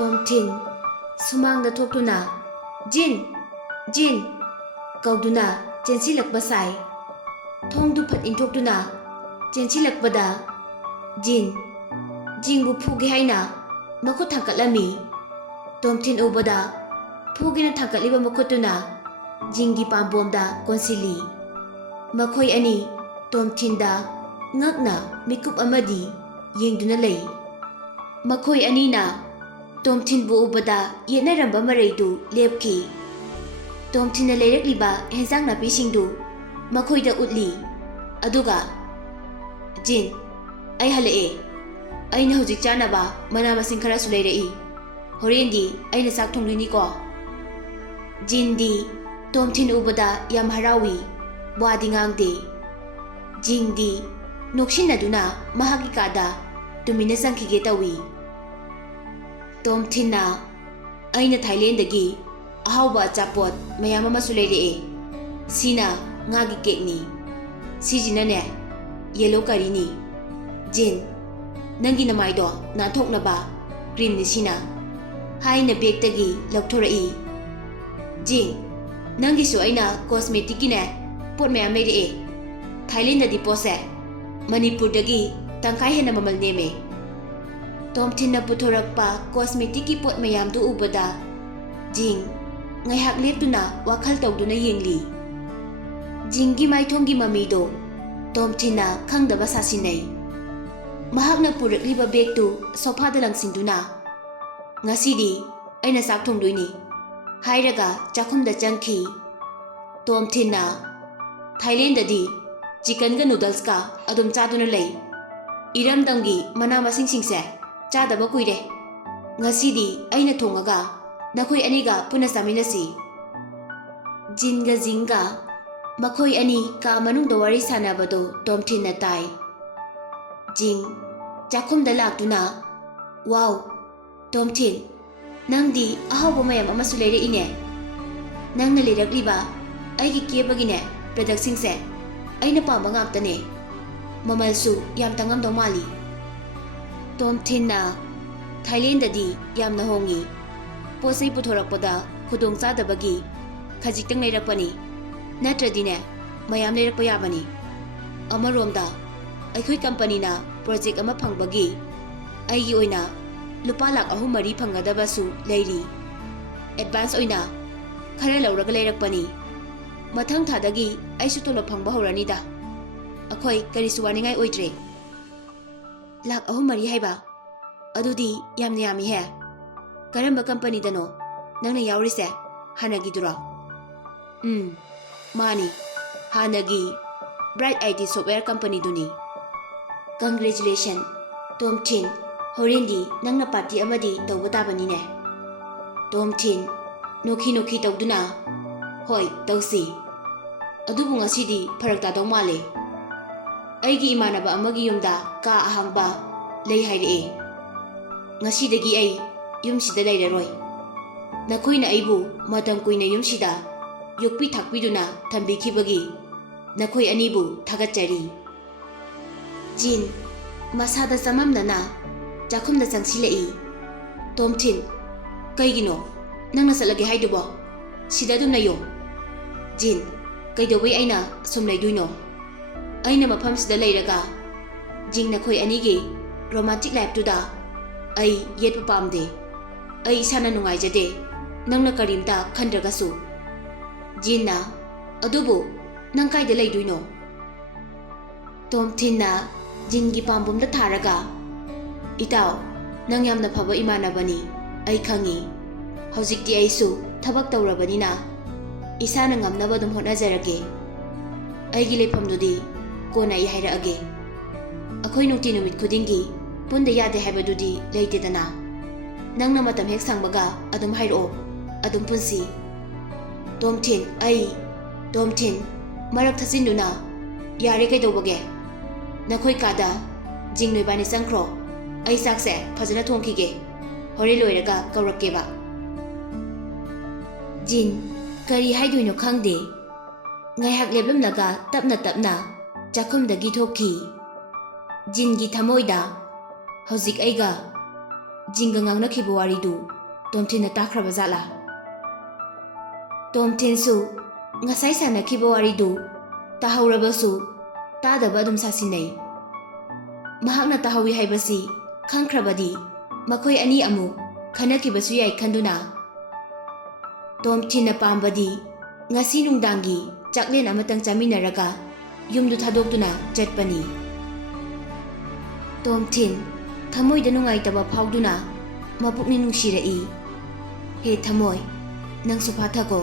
ꯇꯣꯝꯊꯤꯟ ꯁꯨꯃꯥꯡꯗ ꯊꯣꯛꯇꯨꯅ ꯖꯤꯟ ꯖꯤꯟ ꯀꯧꯗꯨꯅ ꯆꯦꯟꯁꯤꯜꯂꯛꯄ ꯁꯥꯏ꯫ ꯊꯣꯡꯗꯨ ꯐꯠ ꯏꯟꯊꯣꯛꯇꯨꯅ ꯆꯦꯟꯁꯤꯜꯂꯛꯄꯗ ꯖꯤꯟꯕꯨ ꯐꯨꯒꯦ ꯍꯥꯏꯅ ꯃꯈꯨꯠ ꯊꯥꯡꯀꯠꯂꯝꯃꯤ꯫ ꯇꯣꯝꯊꯤꯟ ꯎꯕꯗ ꯐꯨꯒꯦꯅ ꯊꯥꯡꯀꯠꯂꯤꯕ ꯃꯈꯨꯠꯇꯨꯅ ꯖꯤꯟꯒꯤ ꯄꯥꯝꯕꯣꯝꯗ ꯀꯣꯟꯁꯤꯜꯂꯤ꯫ ꯃꯈꯣꯏ ꯑꯅꯤ ꯇꯣꯝꯊꯤꯟꯗ ꯉꯛꯅ ꯃꯤꯀꯨꯞ ꯑꯃꯗꯤ ꯌꯦꯡꯗꯨꯅ ꯂꯩ꯫ ꯃꯈꯣꯏ ꯑꯅꯤꯅ ꯇꯣꯝꯊꯤꯟꯕꯨ ꯎꯕꯗ ꯌꯦꯠꯅꯔꯝꯕ ꯃꯔꯩꯗꯨ ꯂꯦꯞꯈꯤ꯫ ꯇꯣꯝꯊꯤꯟꯅ ꯂꯩꯔꯛꯂꯤꯕ ꯍꯦꯟꯖꯥꯡ ꯅꯥꯄꯤꯁꯤꯡꯗꯨ ꯃꯈꯣꯏꯗ ꯎꯠꯂꯤ꯫ ꯑꯗꯨꯒ ꯖꯤꯟ, ꯑꯩ ꯍꯜꯂꯛꯑꯦ꯫ ꯑꯩꯅ ꯍꯧꯖꯤꯛ ꯆꯥꯅꯕ ꯃꯅꯥ ꯃꯁꯤꯡ ꯈꯔꯁꯨ ꯂꯩꯔꯛꯏ꯫ ꯍꯣꯔꯦꯟꯗꯤ ꯑꯩꯅ ꯆꯥꯛ ꯊꯣꯡꯗꯣꯏꯅꯤꯀꯣ꯫ ꯖꯤꯟꯗꯤ ꯇꯣꯝꯊꯤꯟ ꯎꯕꯗ ꯌꯥꯝ ꯍꯔꯥꯎꯏ, ꯋꯥꯗꯤ ꯉꯥꯡꯗꯦ꯫ ꯖꯤꯟꯗꯤ ꯅꯣꯛꯁꯤꯟꯅꯗꯨꯅ ꯃꯍꯥꯛꯀꯤ ꯀꯥꯗ ꯇꯨꯃꯤꯟꯅ ꯆꯪꯈꯤꯒꯦ ꯇꯧꯏ꯫ ꯇꯣꯝꯊꯤꯟꯅ ꯑꯩꯅ ꯊꯥꯏꯂꯦꯟꯗꯒꯤ ꯑꯍꯥꯎꯕ ꯑꯆꯥꯄꯣꯠ ꯃꯌꯥꯝ ꯑꯃꯁꯨ ꯂꯩꯔꯛꯑꯦ꯫ ꯁꯤꯅ ꯉꯥꯒꯤ ꯀꯦꯛꯅꯤ, ꯁꯤꯁꯤꯅꯅꯦ ꯌꯦꯜꯂꯣ ꯀꯔꯤꯅꯤ꯫ ꯖꯤꯟ, ꯅꯪꯒꯤ ꯅꯃꯥꯏꯗꯣ ꯅꯥꯟꯊꯣꯛꯅꯕ ꯀ꯭ꯔꯤꯝꯅꯤ ꯁꯤꯅ, ꯍꯥꯏꯅ ꯕꯦꯒꯇꯒꯤ ꯂꯧꯊꯣꯔꯛꯏ꯫ ꯖꯤꯟ, ꯅꯪꯒꯤꯁꯨ ꯑꯩꯅ ꯀꯣꯁꯃꯦꯇꯤꯛꯀꯤꯅꯦ ꯄꯣꯠ ꯃꯌꯥꯝ ꯂꯩꯔꯛꯑꯦ꯫ ꯊꯥꯏꯂꯦꯟꯗꯗꯤ ꯄꯣꯠꯁꯦ ꯃꯅꯤꯄꯨꯔꯗꯒꯤ ꯇꯪꯈꯥꯏ ꯍꯦꯟꯅ ꯃꯃꯜ ꯅꯦꯝꯃꯦ꯫ ꯇꯣꯝꯊꯤꯟꯅ ꯄꯨꯊꯣꯔꯛꯄ ꯀꯣꯁꯃꯦꯇꯤꯛꯀꯤ ꯄꯣꯠ ꯃꯌꯥꯝꯗꯨ ꯎꯕꯗ ꯖꯤꯟ ꯉꯥꯏꯍꯥꯛ ꯂꯦꯞꯇꯨꯅ ꯋꯥꯈꯜ ꯇꯧꯗꯨꯅ ꯌꯦꯡꯂꯤ꯫ ꯖꯤꯟꯒꯤ ꯃꯥꯏꯊꯣꯡꯒꯤ ꯃꯃꯤꯗꯣ ꯇꯣꯝꯊꯤꯟꯅ ꯈꯪꯗꯕ ꯁꯥꯁꯤꯟꯅꯩ꯫ ꯃꯍꯥꯛꯅ ꯄꯨꯔꯛꯂꯤꯕ ꯕꯦꯒꯇꯨ ꯁꯣꯐꯥꯗ ꯂꯪꯁꯤꯟꯗꯨꯅ ꯉꯁꯤꯗꯤ ꯑꯩꯅ ꯆꯥꯛ ꯊꯣꯡꯗꯣꯏꯅꯤ ꯍꯥꯏꯔꯒ ꯆꯥꯛꯈꯨꯝꯗ ꯆꯪꯈꯤ꯫ ꯇꯣꯝꯊꯤꯟꯅ ꯊꯥꯏꯂꯦꯟꯗꯗꯤ ꯆꯤꯀꯟꯒ ꯅꯨꯗꯜꯁꯀ ꯑꯗꯨꯝ ꯆꯥꯗꯨꯅ ꯂꯩ꯫ ꯏꯔꯝꯗꯝꯒꯤ ꯃꯅꯥ ꯃꯁꯤꯡꯁꯤꯡꯁꯦ ꯆꯥꯗꯕ ꯀꯨꯏꯔꯦ꯫ ꯉꯁꯤꯗꯤ ꯑꯩꯅ ꯊꯣꯡꯉꯒ ꯅꯈꯣꯏ ꯑꯅꯤꯒ ꯄꯨꯟꯅ ꯆꯥꯃꯤꯟꯅꯁꯤ꯫ ꯖꯤꯟꯒ ꯖꯤꯡꯒ ꯃꯈꯣꯏ ꯑꯅꯤ ꯀꯥ ꯃꯅꯨꯡꯗ ꯋꯥꯔꯤ ꯁꯥꯟꯅꯕꯗꯣ ꯇꯣꯝꯊꯤꯟꯅ ꯇꯥꯏ꯫ ꯖꯤꯟ ꯆꯥꯛꯈꯨꯝꯗ ꯂꯥꯛꯇꯨꯅ ꯋꯥꯎ ꯇꯣꯝꯊꯤꯟ, ꯅꯪꯗꯤ ꯑꯍꯥꯎꯕ ꯃꯌꯥꯝ ꯑꯃꯁꯨ ꯂꯩꯔꯛꯏꯅꯦ꯫ ꯅꯪꯅ ꯂꯩꯔꯛꯂꯤꯕ ꯑꯩꯒꯤ ꯀꯦꯕꯒꯤꯅꯦ ꯄ꯭ꯔꯗꯛꯁꯤꯡꯁꯦ ꯑꯩꯅ ꯄꯥꯝꯕ ꯉꯥꯛꯇꯅꯦ꯫ ꯃꯃꯜꯁꯨ ꯌꯥꯝ ꯇꯥꯡꯉꯝꯗꯧ ꯃꯥꯜꯂꯤ꯫ ꯇꯣꯝꯊꯤꯟꯅ ꯊꯥꯏꯂꯦꯟꯗꯗꯤ ꯌꯥꯝꯅ ꯍꯣꯡꯉꯤ꯫ ꯄꯣꯠ ꯆꯩ ꯄꯨꯊꯣꯔꯛꯄꯗ ꯈꯨꯗꯣꯡ ꯆꯥꯗꯕꯒꯤ ꯈꯖꯤꯛꯇꯪ ꯂꯩꯔꯛꯄꯅꯤ, ꯅꯠꯇ꯭ꯔꯗꯤꯅꯦ ꯃꯌꯥꯝ ꯂꯩꯔꯛꯄ ꯌꯥꯕꯅꯤ꯫ ꯑꯃꯔꯣꯝꯗ ꯑꯩꯈꯣꯏ ꯀꯝꯄꯅꯤꯅ ꯄ꯭ꯔꯣꯖꯦꯛ ꯑꯃ ꯐꯪꯕꯒꯤ ꯑꯩꯒꯤ ꯑꯣꯏꯅ ꯂꯨꯄꯥ ꯂꯥꯈ 3-4 ꯐꯪꯒꯗꯕꯁꯨ ꯂꯩꯔꯤ꯫ ꯑꯦꯗꯚꯥꯟꯁ ꯑꯣꯏꯅ ꯈꯔ ꯂꯧꯔꯒ ꯂꯩꯔꯛꯄꯅꯤ꯫ ꯃꯊꯪ ꯊꯥꯗꯒꯤ ꯑꯩꯁꯨ ꯇꯣꯂꯣꯞ ꯐꯪꯕ ꯍꯧꯔꯅꯤꯗ꯫ ꯑꯩꯈꯣꯏ ꯀꯔꯤꯁꯨ ꯋꯥꯅꯤꯡꯉꯥꯏ ꯑꯣꯏꯗ꯭ꯔꯦ꯫ ꯂꯥꯈ 3-4 ꯍꯥꯏꯕ? ꯑꯗꯨꯗꯤ ꯌꯥꯝꯅ ꯌꯥꯝꯃꯤꯍꯦ꯫ ꯀꯔꯝꯕ ꯀꯝꯄꯅꯤꯗꯅꯣ ꯅꯪꯅ ꯌꯥꯎꯔꯤꯁꯦ? ꯍꯥꯟꯅꯒꯤꯗꯨꯔꯣ? ꯃꯥꯅꯤ, ꯍꯥꯟꯅꯒꯤ ꯕ꯭ꯔꯥꯏꯠ ꯑꯥꯏꯇꯤ ꯁꯣꯞꯋꯦꯌꯔ ꯀꯝꯄꯅꯤꯗꯨꯅꯤ꯫ ꯀꯪꯒ꯭ꯔꯦꯆꯨꯂꯦꯁꯟ ꯇꯣꯝꯊꯤꯟ, ꯍꯣꯔꯦꯟꯗꯤ ꯅꯪꯅ ꯄꯥꯔꯇꯤ ꯑꯃꯗꯤ ꯇꯧꯕ ꯇꯥꯕꯅꯤꯅꯦ꯫ ꯇꯣꯝꯊꯤꯟ ꯅꯣꯛꯈꯤ ꯇꯧꯗꯨꯅ ꯍꯣꯏ ꯇꯧꯁꯤ, ꯑꯗꯨꯕꯨ ꯉꯁꯤꯗꯤ ꯐꯔꯛ ꯇꯥꯗꯧ ꯃꯥꯜꯂꯦ꯫ ꯑꯩꯒꯤ ꯏꯃꯥꯟꯅꯕ ꯑꯃꯒꯤ ꯌꯨꯝꯗ ꯀꯥ ꯑꯍꯥꯡꯕ ꯂꯩ ꯍꯥꯏꯔꯛꯑꯦ꯫ ꯉꯁꯤꯗꯒꯤ ꯑꯩ ꯌꯨꯝꯁꯤꯗ ꯂꯩꯔꯔꯣꯏ꯫ ꯅꯈꯣꯏꯅ ꯑꯩꯕꯨ ꯃꯇꯝ ꯀꯨꯏꯅ ꯌꯨꯝꯁꯤꯗ ꯌꯣꯛꯄꯤ ꯊꯥꯛꯄꯤꯗꯨꯅ ꯊꯝꯕꯤꯈꯤꯕꯒꯤ ꯅꯈꯣꯏ ꯑꯅꯤꯕꯨ ꯊꯥꯒꯠꯆꯔꯤ꯫ ꯖꯤꯟ ꯃꯁꯥꯗ ꯆꯃꯝꯅꯅ ꯆꯥꯛꯈꯨꯝꯗ ꯆꯪꯁꯤꯜꯂꯛꯏ꯫ ꯇꯣꯝꯊꯤꯟ, ꯀꯩꯒꯤꯅꯣ ꯅꯪꯅ ꯆꯠꯂꯒꯦ ꯍꯥꯏꯗꯨꯕꯣ? ꯁꯤꯗ ꯑꯗꯨꯝ ꯂꯩꯌꯣ꯫ ꯖꯤꯟ, ꯀꯩꯗꯧꯕꯩ ꯑꯩꯅ ꯁꯨꯝ ꯂꯩꯗꯣꯏꯅꯣ? ꯑꯩꯅ ꯃꯐꯝꯁꯤꯗ ꯂꯩꯔꯒ ꯖꯤꯟ ꯅꯈꯣꯏ ꯑꯅꯤꯒꯤ ꯔꯣꯃꯥꯟꯇꯤꯛ ꯂꯥꯏꯐꯇꯨꯗ ꯑꯩ ꯌꯦꯠꯄ ꯄꯥꯝꯗꯦ꯫ ꯑꯩ ꯏꯁꯥꯅ ꯅꯨꯡꯉꯥꯏꯖꯗꯦ, ꯅꯪꯅ ꯀꯔꯤꯝꯇ ꯈꯟꯗ꯭ꯔꯒꯁꯨ꯫ ꯖꯤꯟꯅ ꯑꯗꯨꯕꯨ ꯅꯪ ꯀꯥꯏꯗ ꯂꯩꯗꯣꯏꯅꯣ? ꯇꯣꯝꯊꯤꯟꯅ ꯖꯤꯟꯒꯤ ꯄꯥꯝꯕꯣꯝꯗ ꯊꯥꯔꯒ ꯏꯇꯥꯎ, ꯅꯪ ꯌꯥꯝꯅ ꯐꯕ ꯏꯃꯥꯟꯅꯕꯅꯤ, ꯑꯩ ꯈꯪꯉꯤ꯫ ꯍꯧꯖꯤꯛꯇꯤ ꯑꯩꯁꯨ ꯊꯕꯛ ꯇꯧꯔꯕꯅꯤꯅ ꯏꯁꯥꯅ ꯉꯝꯅꯕ ꯑꯗꯨꯝ ꯍꯣꯠꯅꯖꯔꯒꯦ꯫ ꯑꯩꯒꯤ ꯂꯩꯐꯝꯗꯨꯗꯤ ꯀꯣꯟꯅ ꯑꯩ ꯍꯥꯏꯔꯛꯑꯒꯦ꯫ ꯑꯩꯈꯣꯏ ꯅꯨꯡꯇꯤ ꯅꯨꯃꯤꯠ ꯈꯨꯗꯤꯡꯒꯤ ꯄꯨꯟꯗ ꯌꯥꯗꯦ ꯍꯥꯏꯕꯗꯨꯗꯤ ꯂꯩꯇꯦꯗꯅ꯫ ꯅꯪꯅ ꯃꯇꯝ ꯍꯦꯛ ꯁꯪꯕꯒ ꯑꯗꯨꯝ ꯍꯥꯏꯔꯛꯑꯣ, ꯑꯗꯨꯝ ꯄꯨꯟꯁꯤ꯫ ꯇꯣꯝꯊꯤꯟ ꯃꯔꯛ ꯊꯠꯆꯤꯟꯗꯨꯅ ꯌꯥꯔꯦ ꯀꯩꯗꯧꯕꯒꯦ? ꯅꯈꯣꯏ ꯀꯥꯗ ꯖꯤꯟ ꯅꯣꯏꯕꯥꯅꯤ ꯆꯪꯈ꯭ꯔꯣ꯫ ꯑꯩ ꯆꯥꯛꯁꯦ ꯐꯖꯅ ꯊꯣꯡꯈꯤꯒꯦ, ꯍꯣꯔꯦꯟ ꯂꯣꯏꯔꯒ ꯀꯧꯔꯛꯀꯦꯕ꯫ ꯖꯤꯟ ꯀꯔꯤ ꯍꯥꯏꯗꯣꯏꯅꯣ ꯈꯪꯗꯦ꯫ ꯉꯥꯏꯍꯥꯛ ꯂꯦꯞꯂꯝꯂꯒ ꯇꯞꯅ ꯆꯥꯛꯈꯨꯝꯗꯒꯤ ꯊꯣꯛꯈꯤ꯫ ꯖꯤꯟꯒꯤ ꯊꯃꯣꯏꯗ ꯍꯧꯖꯤꯛ ꯑꯩꯒ ꯖꯤꯟꯒ ꯉꯥꯡꯅꯈꯤꯕ ꯋꯥꯔꯤꯗꯨ ꯇꯣꯝꯊꯤꯟꯅ ꯇꯥꯈ꯭ꯔꯕ ꯖꯥꯠꯂꯥ? ꯇꯣꯝꯊꯤꯟꯁꯨ ꯉꯁꯥꯏ ꯁꯥꯟꯅꯈꯤꯕ ꯋꯥꯔꯤꯗꯨ ꯇꯥꯍꯧꯔꯕꯁꯨ ꯇꯥꯗꯕ ꯑꯗꯨꯝ ꯁꯥꯁꯤꯟꯅꯩ꯫ ꯃꯍꯥꯛꯅ ꯇꯥꯍꯧꯏ ꯍꯥꯏꯕꯁꯤ ꯈꯪꯈ꯭ꯔꯕꯗꯤ ꯃꯈꯣꯏ ꯑꯅꯤ ꯑꯃꯨꯛ ꯈꯟꯅꯈꯤꯕꯁꯨ ꯌꯥꯏ ꯈꯟꯗꯨꯅ ꯇꯣꯝꯊꯤꯟꯅ ꯄꯥꯝꯕꯗꯤ ꯉꯁꯤ ꯅꯨꯡꯗꯥꯡꯒꯤ ꯆꯥꯛꯂꯦꯟ ꯑꯃꯇꯪ ꯆꯥꯃꯤꯟꯅꯔꯒ ꯌꯨꯝꯗꯨ ꯊꯥꯗꯣꯛꯇꯨꯅ ꯆꯠꯄꯅꯤ꯫ ꯇꯣꯝꯊꯤꯟ ꯊꯃꯣꯏꯗ ꯅꯨꯡꯉꯥꯏꯇꯕ ꯐꯥꯎꯗꯨꯅ ꯃꯄꯨꯛꯅꯤꯡ ꯅꯨꯡꯁꯤꯔꯛꯏ꯫ ꯍꯦ ꯊꯃꯣꯏ, ꯅꯪꯁꯨ ꯐꯥꯊꯈꯣ꯫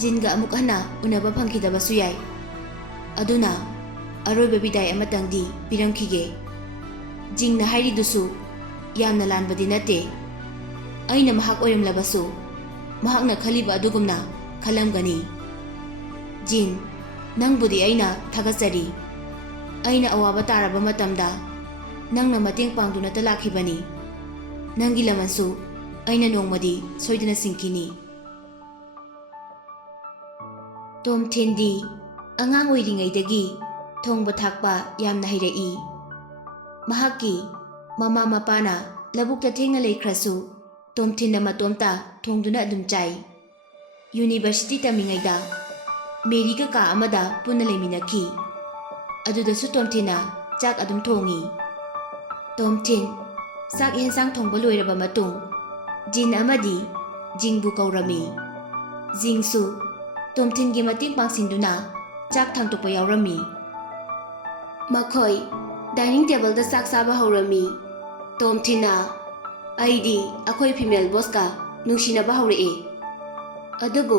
ꯖꯤꯟꯒ ꯑꯃꯨꯛ ꯍꯟꯅ ꯎꯅꯕ ꯐꯪꯈꯤꯗꯕꯁꯨ ꯌꯥꯏ꯫ ꯑꯗꯨꯅ ꯑꯔꯣꯏꯕ ꯕꯤꯗꯥꯏ ꯑꯃꯇꯪꯗꯤ ꯄꯤꯔꯝꯈꯤꯒꯦ꯫ ꯖꯤꯡꯅ ꯍꯥꯏꯔꯤꯗꯨꯁꯨ ꯌꯥꯝꯅ ꯂꯥꯟꯕꯗꯤ ꯅꯠꯇꯦ꯫ ꯑꯩꯅ ꯃꯍꯥꯛ ꯑꯣꯏꯔꯝꯂꯕꯁꯨ ꯃꯍꯥꯛꯅ ꯈꯜꯂꯤꯕ ꯑꯗꯨꯒꯨꯝꯅ ꯈꯜꯂꯝꯒꯅꯤ꯫ ꯖꯤꯟ, ꯅꯪꯕꯨꯗꯤ ꯑꯩꯅ ꯊꯥꯒꯠꯆꯔꯤ꯫ ꯑꯩꯅ ꯑꯋꯥꯕ ꯇꯥꯔꯕ ꯃꯇꯝꯗ ꯅꯪꯅ ꯃꯇꯦꯡ ꯄꯥꯡꯗꯨꯅꯇ ꯂꯥꯛꯈꯤꯕꯅꯤ꯫ ꯅꯪꯒꯤ ꯂꯃꯟꯁꯨ ꯑꯩꯅ ꯅꯣꯡꯃꯗꯤ ꯁꯣꯏꯗꯅ ꯁꯤꯡꯈꯤꯅꯤ꯫ ꯇꯣꯝꯊꯤꯟꯗꯤ ꯑꯉꯥꯡ ꯑꯣꯏꯔꯤꯉꯩꯗꯒꯤ ꯊꯣꯡꯕ ꯊꯥꯛꯄ ꯌꯥꯝꯅ ꯍꯩꯔꯛꯏ꯫ ꯃꯍꯥꯛꯀꯤ ꯃꯃꯥ ꯃꯄꯥꯅ ꯂꯧꯕꯨꯛꯇ ꯊꯦꯡꯅ ꯂꯩꯈ꯭ꯔꯁꯨ ꯇꯣꯝꯊꯤꯟꯅ ꯃꯇꯣꯝꯇ ꯊꯣꯡꯗꯨꯅ ꯑꯗꯨꯝ ꯆꯥꯏ꯫ ꯌꯨꯅꯤꯚꯔꯁꯤꯇꯤ ꯇꯝꯃꯤꯉꯩꯗ ꯃꯦꯔꯤꯒ ꯀꯥ ꯑꯃꯗ ꯄꯨꯟꯅ ꯂꯩꯃꯤꯟꯅꯈꯤ꯫ ꯑꯗꯨꯗꯁꯨ ꯇꯣꯝꯊꯤꯟꯅ ꯆꯥꯛ ꯑꯗꯨꯝ ꯊꯣꯡꯏ꯫ ꯇꯣꯝꯊꯤꯟ ꯆꯥꯛ ꯌꯦꯟꯁꯥꯡ ꯊꯣꯡꯕ ꯂꯣꯏꯔꯕ ꯃꯇꯨꯡ ꯖꯤꯟ ꯑꯃꯗꯤ ꯖꯤꯡꯕꯨ ꯀꯧꯔꯝꯃꯤ꯫ ꯖꯤꯡꯁꯨ ꯇꯣꯝꯊꯤꯟꯒꯤ ꯃꯇꯦꯡ ꯄꯥꯡꯁꯤꯟꯗꯨꯅ ꯆꯥꯛ ꯊꯥꯡꯇꯣꯛꯄ ꯌꯥꯎꯔꯝꯃꯤ꯫ ꯃꯈꯣꯏ ꯗꯥꯏꯅꯤꯡ ꯇꯦꯕꯜꯗ ꯆꯥꯛ ꯆꯥꯕ ꯍꯧꯔꯝꯃꯤ꯫ ꯇꯣꯝꯊꯤꯟꯅ ꯑꯩꯗꯤ ꯑꯩꯈꯣꯏ ꯐꯤꯃꯦꯜ ꯕꯣꯁꯀ ꯅꯨꯡꯁꯤꯅꯕ ꯍꯧꯔꯛꯑꯦ꯫ ꯑꯗꯨꯕꯨ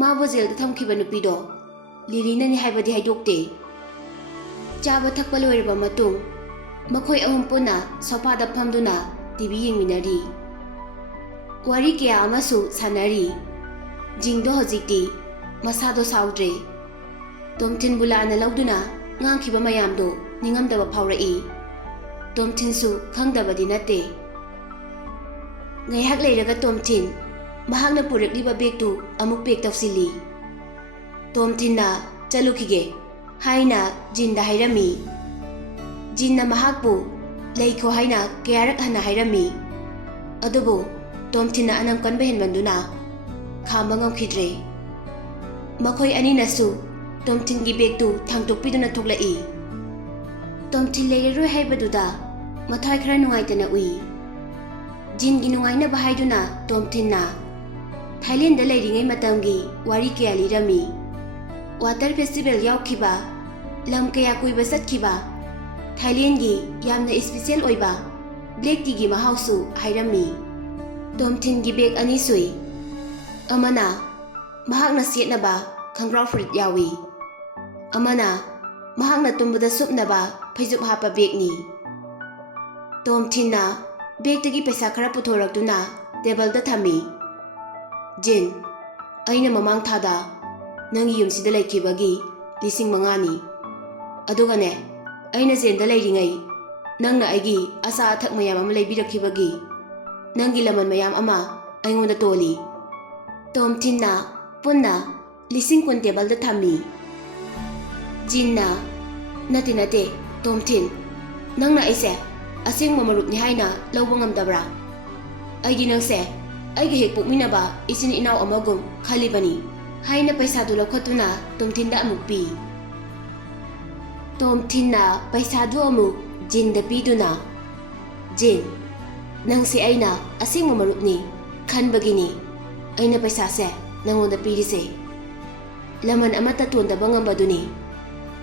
ꯃꯥꯕꯨ ꯖꯦꯜꯗ ꯊꯝꯈꯤꯕ ꯅꯨꯄꯤꯗꯣ ꯂꯤꯂꯤꯅꯅꯤ ꯍꯥꯏꯕꯗꯤ ꯍꯥꯏꯗꯣꯛꯇꯦ꯫ ꯆꯥꯕ ꯊꯛꯄ ꯂꯣꯏꯔꯕ ꯃꯇꯨꯡ ꯃꯈꯣꯏ ꯑꯍꯨꯝ ꯄꯨꯟꯅ ꯁꯣꯐꯥꯗ ꯐꯝꯗꯨꯅ ꯇꯤꯚꯤ ꯌꯦꯡꯃꯤꯟꯅꯔꯤ꯫ ꯋꯥꯔꯤ ꯀꯌꯥ ꯑꯃꯁꯨ ꯁꯥꯟꯅꯔꯤ꯫ ꯖꯤꯡꯗꯣ ꯍꯧꯖꯤꯛꯇꯤ ꯃꯁꯥꯗꯣ ꯁꯥꯎꯗ꯭ꯔꯦ꯫ ꯇꯣꯝꯊꯤꯟꯕꯨ ꯂꯥꯟꯅ ꯂꯧꯗꯨꯅ ꯉꯥꯡꯈꯤꯕ ꯃꯌꯥꯝꯗꯣ ꯅꯤꯡꯉꯝꯗꯕ ꯐꯥꯎꯔꯛꯏ꯫ ꯇꯣꯝꯊꯤꯟꯁꯨ ꯈꯪꯗꯕꯗꯤ ꯅꯠꯇꯦ꯫ ꯉꯥꯏꯍꯥꯛ ꯂꯩꯔꯒ ꯇꯣꯝꯊꯤꯟ ꯃꯍꯥꯛꯅ ꯄꯨꯔꯛꯂꯤꯕ ꯕꯦꯒꯇꯨ ꯑꯃꯨꯛ ꯄꯦꯛ ꯇꯧꯁꯤꯜꯂꯤ꯫ ꯇꯣꯝꯊꯤꯟꯅ ꯆꯠꯂꯨꯈꯤꯒꯦ ꯍꯥꯏꯅ ꯖꯤꯟꯗ ꯍꯥꯏꯔꯝꯃꯤ꯫ ꯖꯤꯟꯅ ꯃꯍꯥꯛꯄꯨ ꯂꯩꯈꯣ ꯍꯥꯏꯅ ꯀꯌꯥꯔꯛ ꯍꯟꯅ ꯍꯥꯏꯔꯝꯃꯤ꯫ ꯑꯗꯨꯕꯨ ꯇꯣꯝꯊꯤꯟꯅ ꯑꯅꯝ ꯀꯟꯕ ꯍꯦꯟꯃꯟꯗꯨꯅ ꯈꯥꯝꯕ ꯉꯝꯈꯤꯗ꯭ꯔꯦ꯫ ꯃꯈꯣꯏ ꯑꯅꯤꯅꯁꯨ ꯇꯣꯝꯊꯤꯟꯒꯤ ꯕꯦꯒꯇꯨ ꯊꯥꯡꯇꯣꯛꯄꯤꯗꯨꯅ ꯊꯣꯛꯂꯛꯏ꯫ ꯇꯣꯝꯊꯤꯟ ꯂꯩꯔꯔꯣꯏ ꯍꯥꯏꯕꯗꯨꯗ ꯃꯊ꯭ꯋꯥꯏ ꯈꯔ ꯅꯨꯡꯉꯥꯏꯇꯅ ꯎꯏ꯫ ꯖꯤꯟꯒꯤ ꯅꯨꯡꯉꯥꯏꯅꯕ ꯍꯥꯏꯗꯨꯅ ꯇꯣꯝꯊꯤꯟꯅ ꯊꯥꯏꯂꯦꯟꯗ ꯂꯩꯔꯤꯉꯩ ꯃꯇꯝꯒꯤ ꯋꯥꯔꯤ ꯀꯌꯥ ꯂꯤꯔꯝꯃꯤ꯫ ꯋꯥꯇꯔ ꯐꯦꯁꯇꯤꯚꯦꯜ ꯌꯥꯎꯈꯤꯕ, ꯂꯝ ꯀꯌꯥ ꯀꯣꯏꯕ ꯆꯠꯈꯤꯕ, ꯊꯥꯏꯂꯦꯟꯒꯤ ꯌꯥꯝꯅ ꯏꯁꯄꯤꯁꯦꯜ ꯑꯣꯏꯕ ꯕ꯭ꯂꯦꯛ ꯇꯤꯒꯤ ꯃꯍꯥꯎꯁꯨ ꯍꯥꯏꯔꯝꯃꯤ꯫ ꯇꯣꯝꯊꯤꯟꯒꯤ ꯕꯦꯒ ꯑꯅꯤ ꯁꯨꯏ꯫ ꯑꯃꯅ ꯃꯍꯥꯛꯅ ꯁꯦꯠꯅꯕ ꯈꯪꯒ꯭ꯔꯥꯎ ꯐꯨꯔꯤꯠ ꯌꯥꯎꯏ꯫ ꯑꯃꯅ ꯃꯍꯥꯛꯅ ꯇꯨꯝꯕꯗ ꯁꯨꯞꯅꯕ ꯐꯩꯖꯨꯞ ꯍꯥꯞꯄ ꯕꯦꯒꯅꯤ꯫ ꯇꯣꯝꯊꯤꯟꯅ ꯕꯦꯒꯇꯒꯤ ꯄꯩꯁꯥ ꯈꯔ ꯄꯨꯊꯣꯔꯛꯇꯨꯅ ꯇꯦꯕꯜꯗ ꯊꯝꯃꯤ꯫ ꯖꯤꯟ, ꯑꯩꯅ ꯃꯃꯥꯡ ꯊꯥꯗ ꯅꯪꯒꯤ ꯌꯨꯝꯁꯤꯗ ꯂꯩꯈꯤꯕꯒꯤ 5,000ꯅꯤ꯫ ꯑꯗꯨꯒꯅꯦ, ꯑꯩꯅ ꯖꯦꯜꯗ ꯂꯩꯔꯤꯉꯩ ꯅꯪꯅ ꯑꯩꯒꯤ ꯑꯆꯥ ꯑꯊꯛ ꯃꯌꯥꯝ ꯑꯃ ꯂꯩꯕꯤꯔꯛꯈꯤꯕꯒꯤ ꯅꯪꯒꯤ ꯂꯃꯟ ꯃꯌꯥꯝ ꯑꯃ ꯑꯩꯉꯣꯟꯗ ꯇꯣꯜꯂꯤ꯫ ꯇꯣꯝꯊꯤꯟꯅ ꯄꯨꯟꯅ 20,000 ꯇꯦꯕꯜꯗ ꯊꯝꯃꯤ꯫ ꯖꯤꯟꯅ ꯅꯠꯇꯦ ꯇꯣꯝꯊꯤꯟ, ꯅꯪꯅ ꯑꯩꯁꯦ ꯑꯁꯦꯡꯕ ꯃꯔꯨꯞꯅꯤ ꯍꯥꯏꯅ ꯂꯧꯕ ꯉꯝꯗꯕ꯭ꯔꯥ? ꯑꯩꯗꯤ ꯅꯪꯁꯦ ꯑꯩꯒ ꯍꯦꯛ ꯄꯣꯛꯃꯤꯟꯅꯕ ꯏꯆꯤꯟ ꯏꯅꯥꯎ ꯑꯃꯒꯨꯝ ꯈꯜꯂꯤꯕꯅꯤ ꯍꯥꯏꯅ ꯄꯩꯁꯥꯗꯨ ꯂꯧꯈꯠꯇꯨꯅ ꯇꯣꯝꯊꯤꯟꯗ ꯑꯃꯨꯛ ꯄꯤ꯫ ꯇꯣꯝꯊꯤꯟꯅ ꯄꯩꯁꯥꯗꯨ ꯑꯃꯨꯛ ꯖꯤꯟꯗ ꯄꯤꯗꯨꯅ ꯖꯤꯟ, ꯅꯪꯁꯦ ꯑꯩꯅ ꯑꯁꯦꯡꯕ ꯃꯔꯨꯞꯅꯤ ꯈꯟꯕꯒꯤꯅꯤ ꯑꯩꯅ ꯄꯩꯁꯥꯁꯦ ꯅꯪꯉꯣꯟꯗ ꯄꯤꯔꯤꯁꯦ꯫ ꯂꯃꯟ ꯑꯃꯠꯇ ꯇꯣꯟꯗꯕ ꯉꯝꯕꯗꯨꯅꯤ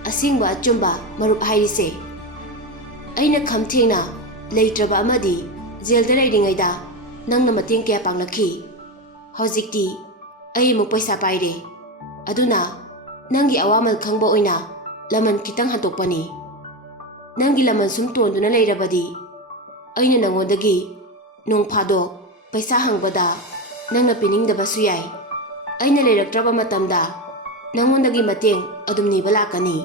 ꯑꯁꯦꯡꯕ ꯑꯆꯨꯝꯕ ꯃꯔꯨꯞ ꯍꯥꯏꯔꯤꯁꯦ꯫ ꯑꯩꯅ ꯈꯝꯊꯦꯡꯅ ꯂꯩꯇ꯭ꯔꯕ ꯑꯃꯗꯤ ꯖꯦꯜꯗ ꯂꯩꯔꯤꯉꯩꯗ ꯅꯪꯅ ꯃꯇꯦꯡ ꯀꯌꯥ ꯄꯥꯡꯂꯛꯈꯤ꯫ ꯍꯧꯖꯤꯛꯇꯤ ꯑꯩ ꯑꯃꯨꯛ ꯄꯩꯁꯥ ꯄꯥꯏꯔꯦ꯫ ꯑꯗꯨꯅ ꯅꯪꯒꯤ ꯑꯋꯥꯃꯜ ꯈꯪꯕ ꯑꯣꯏꯅ ꯂꯃꯟ ꯈꯤꯇꯪ ꯍꯟꯗꯣꯛꯄꯅꯤ꯫ ꯅꯪꯒꯤ ꯂꯃꯟ ꯁꯨꯝ ꯇꯣꯟꯗꯨꯅ ꯂꯩꯔꯕꯗꯤ ꯑꯩꯅ ꯅꯪꯉꯣꯟꯗꯒꯤ ꯅꯣꯡ ꯐꯥꯗꯣꯛ ꯄꯩꯁꯥ ꯍꯪꯕꯗ ꯅꯪꯅ ꯄꯤꯅꯤꯡꯗꯕꯁꯨ ꯌꯥꯏ꯫ ꯑꯩꯅ ꯂꯩꯔꯛꯇ꯭ꯔꯕ ꯃꯇꯝꯗ ꯅꯪꯉꯣꯟꯗꯒꯤ ꯃꯇꯦꯡ ꯑꯗꯨꯝ ꯅꯤꯕ ꯂꯥꯛꯀꯅꯤ꯫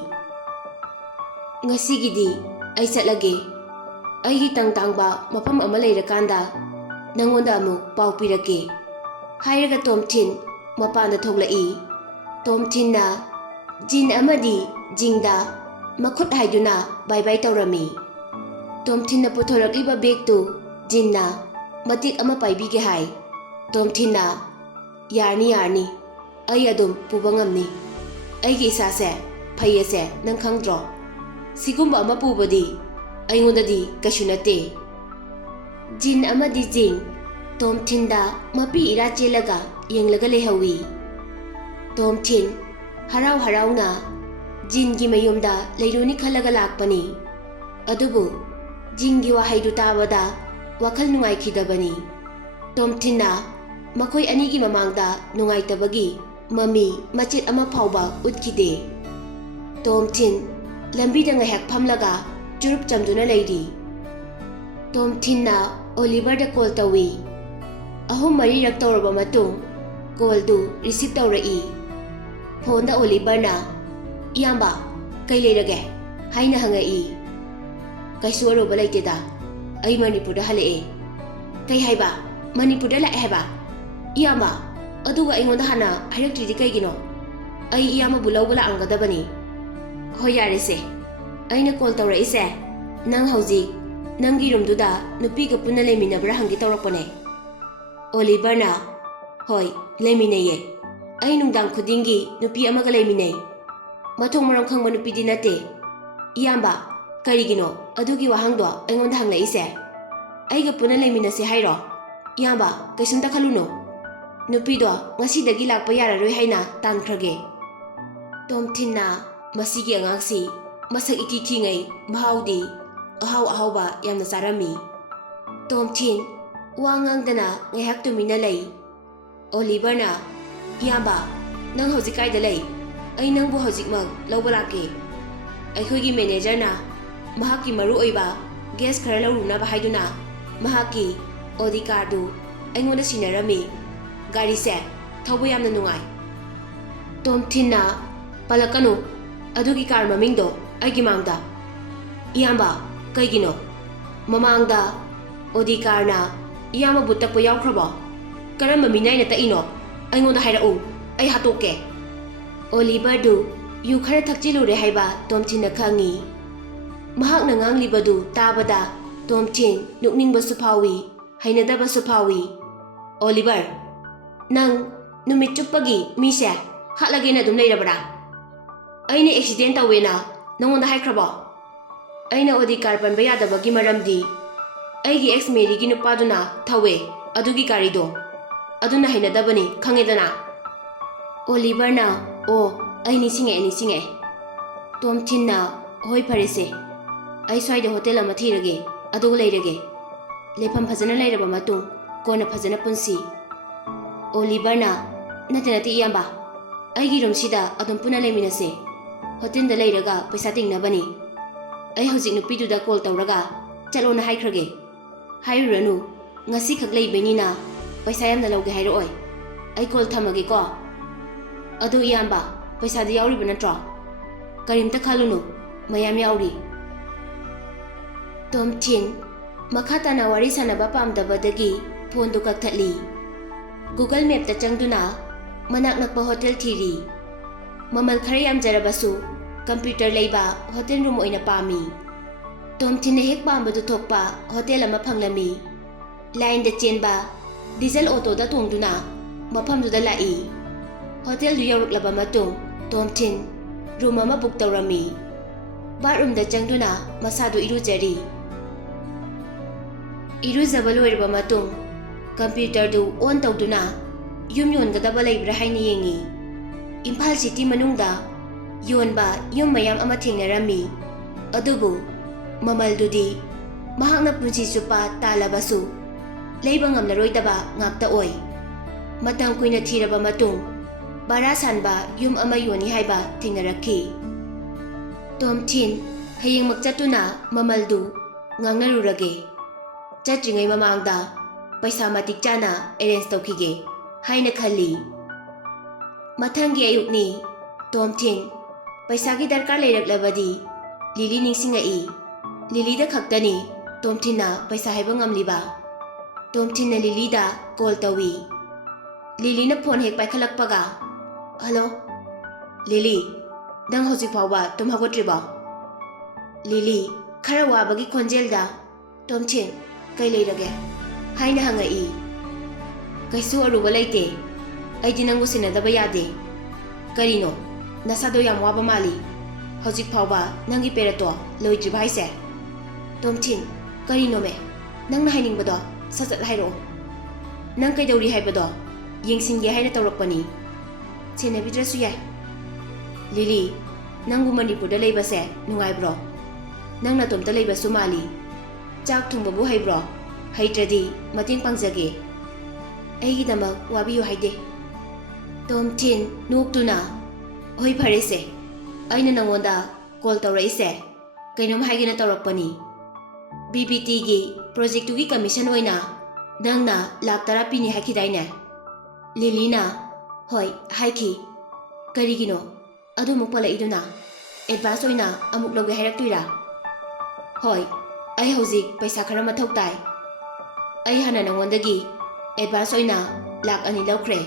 ꯉꯁꯤꯒꯤꯗꯤ ꯑꯩ ꯆꯠꯂꯒꯦ꯫ ꯑꯩꯒꯤ ꯇꯪꯇꯥꯡꯕ ꯃꯐꯝ ꯑꯃ ꯂꯩꯔꯀꯥꯟꯗ ꯅꯪꯉꯣꯟꯗ ꯑꯃꯨꯛ ꯄꯥꯎ ꯄꯤꯔꯛꯀꯦ ꯍꯥꯏꯔꯒ ꯇꯣꯝꯊꯤꯟ ꯃꯄꯥꯟꯗ ꯊꯣꯛꯂꯛꯏ꯫ ꯇꯣꯝꯊꯤꯟꯅ ꯖꯤꯟ ꯑꯃꯗꯤ ꯖꯤꯡꯗ ꯃꯈꯨꯠ ꯍꯥꯏꯗꯨꯅ ꯕꯥꯏ ꯕꯥꯏ ꯇꯧꯔꯝꯃꯤ꯫ ꯇꯣꯝꯊꯤꯟꯅ ꯄꯨꯊꯣꯔꯛꯂꯤꯕ ꯕꯦꯒꯇꯨ ꯖꯤꯟꯅ ꯃꯇꯤꯛ ꯑꯃ ꯄꯥꯏꯕꯤꯒꯦ ꯍꯥꯏ꯫ ꯇꯣꯝꯊꯤꯟꯅ ꯌꯥꯔꯅꯤ ꯌꯥꯔꯅꯤ, ꯑꯩ ꯑꯗꯨꯝ ꯄꯨꯕ ꯉꯝꯅꯤ, ꯑꯩꯒꯤ ꯏꯁꯥꯁꯦ ꯐꯩꯌꯦꯁꯦ ꯅꯪ ꯈꯪꯗ꯭ꯔꯣ? ꯁꯤꯒꯨꯝꯕ ꯑꯃ ꯄꯨꯕꯗꯤ ꯑꯩꯉꯣꯟꯗꯗꯤ ꯀꯩꯁꯨ ꯅꯠꯇꯦ꯫ ꯖꯤꯟ ꯑꯃꯗꯤ ꯖꯤꯡ ꯇꯣꯝꯊꯤꯟꯗ ꯃꯄꯤ ꯏꯔꯥ ꯆꯦꯜꯂꯒ ꯌꯦꯡꯂꯒ ꯂꯩꯍꯧꯏ꯫ ꯇꯣꯝꯊꯤꯟ ꯍꯔꯥꯎ ꯍꯔꯥꯎꯅ ꯖꯤꯟꯒꯤ ꯃꯌꯨꯝꯗ ꯂꯩꯔꯨꯅꯤ ꯈꯜꯂꯒ ꯂꯥꯛꯄꯅꯤ꯫ ꯑꯗꯨꯕꯨ ꯖꯤꯟꯒꯤ ꯋꯥꯍꯩꯗꯨ ꯇꯥꯕꯗ ꯋꯥꯈꯜ ꯅꯨꯡꯉꯥꯏꯈꯤꯗꯕꯅꯤ꯫ ꯇꯣꯝꯊꯤꯟꯅ ꯃꯈꯣꯏ ꯑꯅꯤꯒꯤ ꯃꯃꯥꯡꯗ ꯅꯨꯡꯉꯥꯏꯇꯕꯒꯤ ꯃꯃꯤ ꯃꯆꯦꯠ ꯑꯃ ꯐꯥꯎꯕ ꯎꯠꯈꯤꯗꯦ꯫ ꯇꯣꯝꯊꯤꯟ ꯂꯝꯕꯤꯗ ꯉꯥꯏꯍꯥꯛ ꯐꯝꯂꯒ ꯆꯨꯔꯨꯞ ꯆꯝꯗꯨꯅ ꯂꯩꯔꯤ꯫ ꯇꯣꯝꯊꯤꯟꯅ ꯑꯣꯂꯤꯚꯔꯗ ꯀꯣꯜ ꯇꯧꯏ꯫ 3-4ꯔꯛ ꯇꯧꯔꯕ ꯃꯇꯨꯡ ꯀꯣꯜꯗꯨ ꯔꯤꯁꯤꯞ ꯇꯧꯔꯛꯏ꯫ ꯐꯣꯟꯗ ꯑꯣꯂꯤꯚꯔꯅ "ꯏꯌꯥꯝꯕ, ꯀꯩ ꯂꯩꯔꯒꯦ?" ꯍꯥꯏꯅ ꯍꯪꯉꯛꯏ꯫ "ꯀꯩꯁꯨ ꯑꯔꯨꯕ ꯂꯩꯇꯦꯗ, ꯑꯩ ꯃꯅꯤꯄꯨꯔꯗ ꯍꯜꯂꯛꯑꯦ." "ꯀꯩ ꯍꯥꯏꯕ? ꯃꯅꯤꯄꯨꯔꯗ ꯂꯥꯛꯑꯦ ꯍꯥꯏꯕ? ꯏꯌꯥꯝꯕ, ꯑꯗꯨꯒ ꯑꯩꯉꯣꯟꯗ ꯍꯥꯟꯅ ꯍꯥꯏꯔꯛꯇ꯭ꯔꯤꯗꯤ ꯀꯩꯒꯤꯅꯣ? ꯑꯩ ꯏꯌꯥꯝꯕꯕꯨ ꯂꯧꯕ ꯂꯥꯛꯑꯝꯒꯗꯕꯅꯤ." "ꯍꯣꯏ ꯌꯥꯔꯦꯁꯦ, ꯑꯩꯅ ꯀꯣꯜ ꯇꯧꯔꯛꯏꯁꯦ ꯅꯪ ꯍꯧꯖꯤꯛ ꯅꯪꯒꯤ ꯔꯨꯝꯗꯨꯗ ꯅꯨꯄꯤꯒ ꯄꯨꯟꯅ ꯂꯩꯃꯤꯟꯅꯕ꯭ꯔꯥ ꯍꯪꯒꯦ ꯇꯧꯔꯛꯄꯅꯦ." ꯑꯣꯂꯤꯚꯔꯅ "ꯍꯣꯏ ꯂꯩꯃꯤꯟꯅꯩꯌꯦ, ꯑꯩ ꯅꯨꯡꯗꯥꯡ ꯈꯨꯗꯤꯡꯒꯤ ꯅꯨꯄꯤ ꯑꯃꯒ ꯂꯩꯃꯤꯟꯅꯩ, ꯃꯊꯣꯡ ꯃꯔꯝ ꯈꯪꯕ ꯅꯨꯄꯤꯗꯤ ꯅꯠꯇꯦ." "ꯏꯌꯥꯝꯕ, ꯀꯔꯤꯒꯤꯅꯣ ꯑꯗꯨꯒꯤ ꯋꯥꯍꯪꯗꯣ ꯑꯩꯉꯣꯟꯗ ꯍꯪꯂꯛꯏꯁꯦ? ꯑꯩꯒ ꯄꯨꯟꯅ ꯂꯩꯃꯤꯟꯅꯁꯦ ꯍꯥꯏꯔꯣ? ꯏꯌꯥꯝꯕ, ꯀꯩꯁꯨꯝꯇ ꯈꯜꯂꯨꯅꯨ, ꯅꯨꯄꯤꯗꯣ ꯉꯁꯤꯗꯒꯤ ꯂꯥꯛꯄ ꯌꯥꯔꯔꯣই ꯍꯥꯏꯅ ꯇꯥꯟꯈ꯭ꯔꯒꯦ." ꯇꯣꯝꯊꯤꯟꯅ ꯃꯁꯤꯒꯤ ꯑꯉꯥꯡꯁꯤ ꯃꯁꯛ ꯏꯊꯤ ꯊꯤꯉꯩ ꯃꯍꯥꯎꯗꯤ ꯑꯍꯥꯎ ꯑꯍꯥꯎꯕ ꯌꯥꯝꯅ ꯆꯥꯔꯝꯃꯤ꯫ ꯇꯣꯝꯊꯤꯟ ꯋꯥ ꯉꯥꯡꯗꯅ ꯉꯥꯏꯍꯥꯛ ꯇꯨꯃꯤꯟꯅ ꯂꯩ꯫ ꯑꯣꯂꯤꯚꯔꯅ "ꯏꯌꯥꯝꯕ, ꯅꯪ ꯍꯧꯖꯤꯛ ꯀꯥꯏꯗ ꯂꯩ? ꯑꯩ ꯅꯪꯕꯨ ꯍꯧꯖꯤꯛꯃꯛ ꯂꯧꯕ ꯂꯥꯛꯀꯦ." "ꯑꯩꯈꯣꯏꯒꯤ ꯃꯦꯅꯦꯖꯔꯅ ꯃꯍꯥꯛꯀꯤ ꯃꯔꯨꯑꯣꯏꯕ ꯒꯦꯁ ꯈꯔ ꯂꯧꯔꯨꯅꯕ ꯍꯥꯏꯗꯨꯅ ꯃꯍꯥꯛꯀꯤ ꯑꯣꯗꯤ ꯀꯥꯔꯗꯨ ꯑꯩꯉꯣꯟꯗ ꯁꯤꯟꯅꯔꯝꯃꯤ꯫ ꯒꯥꯔꯤꯁꯦ ꯊꯧꯕ ꯌꯥꯝꯅ ꯅꯨꯡꯉꯥꯏ." ꯇꯣꯝꯊꯤꯟꯅ "ꯄꯜꯂꯛꯀꯅꯨ ꯑꯗꯨꯒꯤ ꯀꯥꯔ ꯃꯃꯤꯡꯗꯣ ꯑꯩꯒꯤ ꯃꯥꯡꯗ." "ꯏꯌꯥꯝꯕ, ꯀꯩꯒꯤꯅꯣ? ꯃꯃꯥꯡꯗ ꯑꯣꯗꯤ ꯀꯥꯔꯅ ꯏꯌꯥꯝꯕꯕꯨ ꯇꯛꯄ ꯌꯥꯎꯈ꯭ꯔꯕꯣ? ꯀꯔꯝꯕ ꯃꯤꯅꯥꯏꯅ ꯇꯛꯏꯅꯣ? ꯑꯩꯉꯣꯟꯗ ꯍꯥꯏꯔꯛꯎ, ꯑꯩ ꯍꯥꯠꯇꯣꯛꯀꯦ." ꯑꯣꯂꯤꯚꯔꯗꯨ ꯌꯨ ꯈꯔ ꯊꯛꯆꯤꯜꯂꯨꯔꯦ ꯍꯥꯏꯕ ꯇꯣꯝꯊꯤꯟꯅ ꯈꯪꯉꯤ꯫ ꯃꯍꯥꯛꯅ ꯉꯥꯡꯂꯤꯕꯗꯨ ꯇꯥꯕꯗ ꯇꯣꯝꯊꯤꯟ ꯅꯣꯛꯅꯤꯡꯕꯁꯨ ꯐꯥꯎꯏ, ꯍꯩꯅꯗꯕꯁꯨ ꯐꯥꯎꯏ꯫ "ꯑꯣꯂꯤꯚꯔ, ꯅꯪ ꯅꯨꯃꯤꯠ ꯆꯨꯞꯄꯒꯤ ꯃꯤꯁꯦ ꯍꯥꯠꯂꯒꯦꯅ ꯑꯗꯨꯝ ꯂꯩꯔꯕ꯭ꯔꯥ? ꯑꯩꯅ ꯑꯦꯛꯁꯤꯗꯦꯟ ꯇꯧꯋꯦꯅ ꯅꯪꯉꯣꯟꯗ ꯍꯥꯏꯈ꯭ꯔꯕꯣ? ꯑꯩꯅ ꯑꯣꯗꯤ ꯀꯥꯔ ꯄꯟꯕ ꯌꯥꯗꯕꯒꯤ ꯃꯔꯝꯗꯤ ꯑꯩꯒꯤ ꯑꯦꯛꯁ ꯃꯦꯔꯤꯒꯤ ꯅꯨꯄꯥꯗꯨꯅ ꯊꯧꯋꯦ ꯑꯗꯨꯒꯤ ꯒꯥꯔꯤꯗꯣ, ꯑꯗꯨꯅ ꯍꯩꯅꯗꯕꯅꯤ ꯈꯪꯉꯦꯗꯅ." ꯑꯣꯂꯤꯚꯔꯅ "ꯑꯣ, ꯑꯩ ꯅꯤꯡꯁꯤꯡꯉꯛꯑꯦ." ꯇꯣꯝꯊꯤꯟꯅ "ꯍꯣꯏ ꯐꯔꯦꯁꯦ, ꯑꯩ ꯁ꯭ꯋꯥꯏꯗ ꯍꯣꯇꯦꯜ ꯑꯃ ꯊꯤꯔꯒꯦ, ꯑꯗꯨꯒ ꯂꯩꯔꯒꯦ꯫ ꯂꯩꯐꯝ ꯐꯖꯅ ꯂꯩꯔꯕ ꯃꯇꯨꯡ ꯀꯣꯟꯅ ꯐꯖꯅ ꯄꯨꯟꯁꯤ." ꯑꯣꯂꯤꯚꯔꯅ "ꯅꯠꯇꯦ ꯏꯌꯥꯝꯕ, ꯑꯩꯒꯤ ꯔꯨꯝꯁꯤꯗ ꯑꯗꯨꯝ ꯄꯨꯟꯅ ꯂꯩꯃꯤꯟꯅꯁꯦ, ꯍꯣꯇꯦꯜꯗ ꯂꯩꯔꯒ ꯄꯩꯁꯥ ꯇꯤꯡꯅꯕꯅꯤ꯫ ꯑꯩ ꯍꯧꯖꯤꯛ ꯅꯨꯄꯤꯗꯨꯗ ꯀꯣꯜ ꯇꯧꯔꯒ ꯆꯠꯂꯣꯅ ꯍꯥꯏꯈ꯭ꯔꯒꯦ." "ꯍꯥꯏꯔꯨꯔꯅꯨ, ꯉꯁꯤꯈꯛ ꯂꯩꯕꯩꯅꯤꯅ ꯄꯩꯁꯥ ꯌꯥꯝꯅ ꯂꯧꯒꯦ ꯍꯥꯏꯔꯛꯑꯣꯏ꯫ ꯑꯩ ꯀꯣꯜ ꯊꯝꯃꯒꯦꯀꯣ." "ꯑꯗꯨ ꯏꯌꯥꯝꯕ, ꯄꯩꯁꯥꯗꯤ ꯌꯥꯎꯔꯤꯕ ꯅꯠꯇ꯭ꯔꯣ?" "ꯀꯔꯤꯝꯇ ꯈꯜꯂꯨꯅꯨ, ꯃꯌꯥꯝ ꯌꯥꯎꯔꯤ." ꯇꯣꯝꯊꯤꯟ ꯃꯈꯥ ꯇꯥꯅ ꯋꯥꯔꯤ ꯁꯥꯟꯅꯕ ꯄꯥꯝꯗꯕꯗꯒꯤ ꯐꯣꯟꯗꯨ ꯀꯛꯊꯠꯂꯤ꯫ ꯒꯨꯒꯜ ꯃꯦꯞꯇ ꯆꯪꯗꯨꯅ ꯃꯅꯥꯛ ꯅꯛꯄ ꯍꯣꯇꯦꯜ ꯊꯤꯔꯤ꯫ ꯃꯃꯜ ꯈꯔ ꯌꯥꯝꯖꯔꯕꯁꯨ ꯀꯝꯄ꯭ꯌꯨꯇꯔ ꯂꯩꯕ ꯍꯣꯇꯦꯜ ꯔꯨꯝ ꯑꯣꯏꯅ ꯄꯥꯝꯃꯤ꯫ ꯇꯣꯝꯊꯤꯟꯅ ꯍꯦꯛ ꯄꯥꯝꯕꯗꯨ ꯊꯣꯛꯄ ꯍꯣꯇꯦꯜ ꯑꯃ ꯐꯪꯂꯝꯃꯤ꯫ ꯂꯥꯏꯟꯗ ꯆꯦꯟꯕ ꯗꯤꯖꯜ ꯑꯣꯇꯣꯗ ꯇꯣꯡꯗꯨꯅ ꯃꯐꯝꯗꯨꯗ ꯂꯥꯛꯏ꯫ ꯍꯣꯇꯦꯜꯗꯨ ꯌꯧꯔꯛꯂꯕ ꯃꯇꯨꯡ ꯇꯣꯝꯊꯤꯟ ꯔꯨꯝ ꯑꯃ ꯕꯨꯛ ꯇꯧꯔꯝꯃꯤ꯫ ꯕꯥꯠꯔꯨꯝꯗ ꯆꯪꯗꯨꯅ ꯃꯁꯥꯗꯨ ꯏꯔꯨꯖꯔꯤ꯫ ꯏꯔꯨꯖꯕ ꯂꯣꯏꯔꯕ ꯃꯇꯨꯡ ꯀꯝꯄ꯭ꯌꯨꯇꯔꯗꯨ ꯑꯣꯟ ꯇꯧꯗꯨꯅ ꯌꯨꯝ ꯌꯣꯟꯒꯗꯕ ꯂꯩꯕ꯭ꯔꯥ ꯍꯥꯏꯅ ꯌꯦꯡꯉꯤ꯫ ꯏꯝꯐꯥꯜ ꯁꯤꯇꯤ ꯃꯅꯨꯡꯗ ꯌꯣꯟꯕ ꯌꯨꯝ ꯃꯌꯥꯝ ꯑꯃ ꯊꯦꯡꯅꯔꯝꯃꯤ꯫ ꯑꯗꯨꯕꯨ ꯃꯃꯜꯗꯨꯗꯤ ꯃꯍꯥꯛꯅ ꯄꯨꯟꯁꯤ ꯆꯨꯞꯄ ꯇꯥꯜꯂꯕꯁꯨ ꯂꯩꯕ ꯉꯝꯂꯔꯣꯏꯗꯕ ꯉꯥꯛꯇ ꯑꯣꯏ꯫ ꯃꯇꯝ ꯀꯨꯏꯅ ꯊꯤꯔꯕ ꯃꯇꯨꯡ ꯚꯔꯥ ꯁꯥꯟꯕ ꯌꯨꯝ ꯑꯃ ꯌꯣꯟꯅꯤ ꯍꯥꯏꯕ ꯊꯦꯡꯅꯔꯛꯈꯤ꯫ ꯇꯣꯝꯊꯤꯟ ꯍꯌꯦꯡꯃꯛ ꯆꯠꯇꯨꯅ ꯃꯃꯜꯗꯨ ꯉꯥꯡꯅꯔꯨꯔꯒꯦ, ꯆꯠꯇ꯭ꯔꯤꯉꯩ ꯃꯃꯥꯡꯗ ꯄꯩꯁꯥ ꯃꯇꯤꯛ ꯆꯥꯅ ꯑꯦꯔꯦꯟꯖ ꯇꯧꯈꯤꯒꯦ ꯍꯥꯏꯅ ꯈꯜꯂꯤ꯫ ꯃꯊꯪꯒꯤ ꯑꯌꯨꯛꯅꯤ꯫ ꯇꯣꯝꯊꯤꯟ ꯄꯩꯁꯥꯒꯤ ꯗꯔꯀꯥꯔ ꯂꯩꯔꯛꯂꯕꯗꯤ ꯂꯤꯂꯤ ꯅꯤꯡꯁꯤꯡꯉꯛꯏ꯫ ꯂꯤꯂꯤꯗ ꯈꯛꯇꯅꯤ ꯇꯣꯝꯊꯤꯟꯅ ꯄꯩꯁꯥ ꯍꯥꯏꯕ ꯉꯝꯂꯤꯕ꯫ ꯇꯣꯝꯊꯤꯟꯅ ꯂꯤꯂꯤꯗ ꯀꯣꯜ ꯇꯧꯏ꯫ ꯂꯤꯂꯤꯅ ꯐꯣꯟ ꯍꯦꯛ ꯄꯥꯏꯈꯠꯂꯛꯄꯒ "ꯍꯜꯂꯣ ꯂꯤꯂꯤ, ꯅꯪ ꯍꯧꯖꯤꯛ ꯐꯥꯎꯕ ꯇꯨꯝ ꯍꯧꯒꯠꯇ꯭ꯔꯤꯕꯣ?" ꯂꯤꯂꯤ ꯈꯔ ꯋꯥꯕꯒꯤ ꯈꯣꯟꯖꯦꯜꯗ "ꯇꯣꯝꯊꯤꯟ, ꯀꯩ ꯂꯩꯔꯒꯦ ꯍꯥꯏꯅ ꯍꯪꯉꯛꯏ꯫ ꯀꯩꯁꯨ ꯑꯔꯨꯕ ꯂꯩꯇꯦ, ꯑꯩꯗꯤ ꯅꯪꯕꯨ ꯁꯦꯟꯅꯗꯕ ꯌꯥꯗꯦ꯫ ꯀꯔꯤꯅꯣ ꯅꯁꯥꯗꯣ ꯌꯥꯝ ꯋꯥꯕ ꯃꯥꯜꯂꯤ, ꯍꯧꯖꯤꯛ ꯐꯥꯎꯕ ꯅꯪꯒꯤ ꯄꯦꯔꯠꯇꯣ ꯂꯣꯏꯗ꯭ꯔꯤꯕ ꯍꯥꯏꯁꯦ? ꯇꯣꯝꯊꯤꯟ ꯀꯔꯤꯅꯣꯃꯦ ꯅꯪꯅ ꯍꯥꯏꯅꯤꯡꯕꯗꯣ ꯁꯠ ꯁꯠ ꯍꯥꯏꯔꯛꯑꯣ꯫ ꯅꯪ ꯀꯩꯗꯧꯔꯤ ꯍꯥꯏꯕꯗꯣ ꯌꯦꯡꯁꯤꯟꯒꯦ ꯍꯥꯏꯅ ꯇꯧꯔꯛꯄꯅꯤ, ꯁꯦꯟꯅꯕꯤꯗ꯭ꯔꯁꯨ ꯌꯥꯏ꯫ ꯂꯤꯂꯤ, ꯅꯪꯕꯨ ꯃꯅꯤꯄꯨꯔꯗ ꯂꯩꯕꯁꯦ ꯅꯨꯡꯉꯥꯏꯕ꯭ꯔꯣ? ꯅꯪ ꯅꯇꯣꯝꯇ ꯂꯩꯕꯁꯨ ꯃꯥꯜꯂꯤ, ꯆꯥꯛ ꯊꯣꯡꯕꯕꯨ ꯍꯩꯕ꯭ꯔꯣ? ꯍꯩꯇ꯭ꯔꯗꯤ ꯃꯇꯦꯡ ꯄꯥꯡꯖꯒꯦ꯫ ꯑꯩꯒꯤꯗꯃꯛ ꯋꯥꯕꯤꯌꯨ ꯍꯥꯏꯗꯦ꯫ ꯇꯣꯝꯊꯤꯟ ꯅꯣꯛꯇꯨꯅ, ꯍꯣꯏ ꯐꯔꯦꯁꯦ, ꯑꯩꯅ ꯅꯪꯉꯣꯟꯗ ꯀꯣꯜ ꯇꯧꯔꯛꯏꯁꯦ ꯀꯩꯅꯣꯝ ꯍꯥꯏꯒꯦꯅ ꯇꯧꯔꯛꯄꯅꯤ꯫ BBTꯒꯤ ꯄ꯭ꯔꯣꯖꯦꯛꯇꯨꯒꯤ ꯀꯃꯤꯁꯟ ꯑꯣꯏꯅ ꯅꯪꯅ ꯂꯥꯛ 10 ꯄꯤꯅꯤ ꯍꯥꯏꯈꯤꯗꯥꯏꯅꯦ? ꯂꯤꯂꯤꯅ ꯍꯣꯏ ꯍꯥꯏꯈꯤ꯫ ꯀꯔꯤꯒꯤꯅꯣ ꯑꯗꯨꯃꯨꯛ ꯄꯜꯂꯛꯏꯗꯨꯅ? ꯑꯦꯗꯚꯥꯟꯁ ꯑꯣꯏꯅ ꯑꯃꯨꯛ ꯂꯧꯒꯦ ꯍꯥꯏꯔꯛꯇꯣꯏꯔꯥ? ꯍꯣꯏ, ꯑꯩ ꯍꯧꯖꯤꯛ ꯄꯩꯁꯥ ꯈꯔ ꯃꯊꯧ ꯇꯥꯏ꯫ ꯑꯩ ꯍꯥꯟꯅ ꯅꯪꯉꯣꯟꯗꯒꯤ ꯑꯦꯗꯚꯥꯟꯁ ꯑꯣꯏꯅ ꯂꯥꯛ 2 ꯂꯧꯈ꯭ꯔꯦ꯫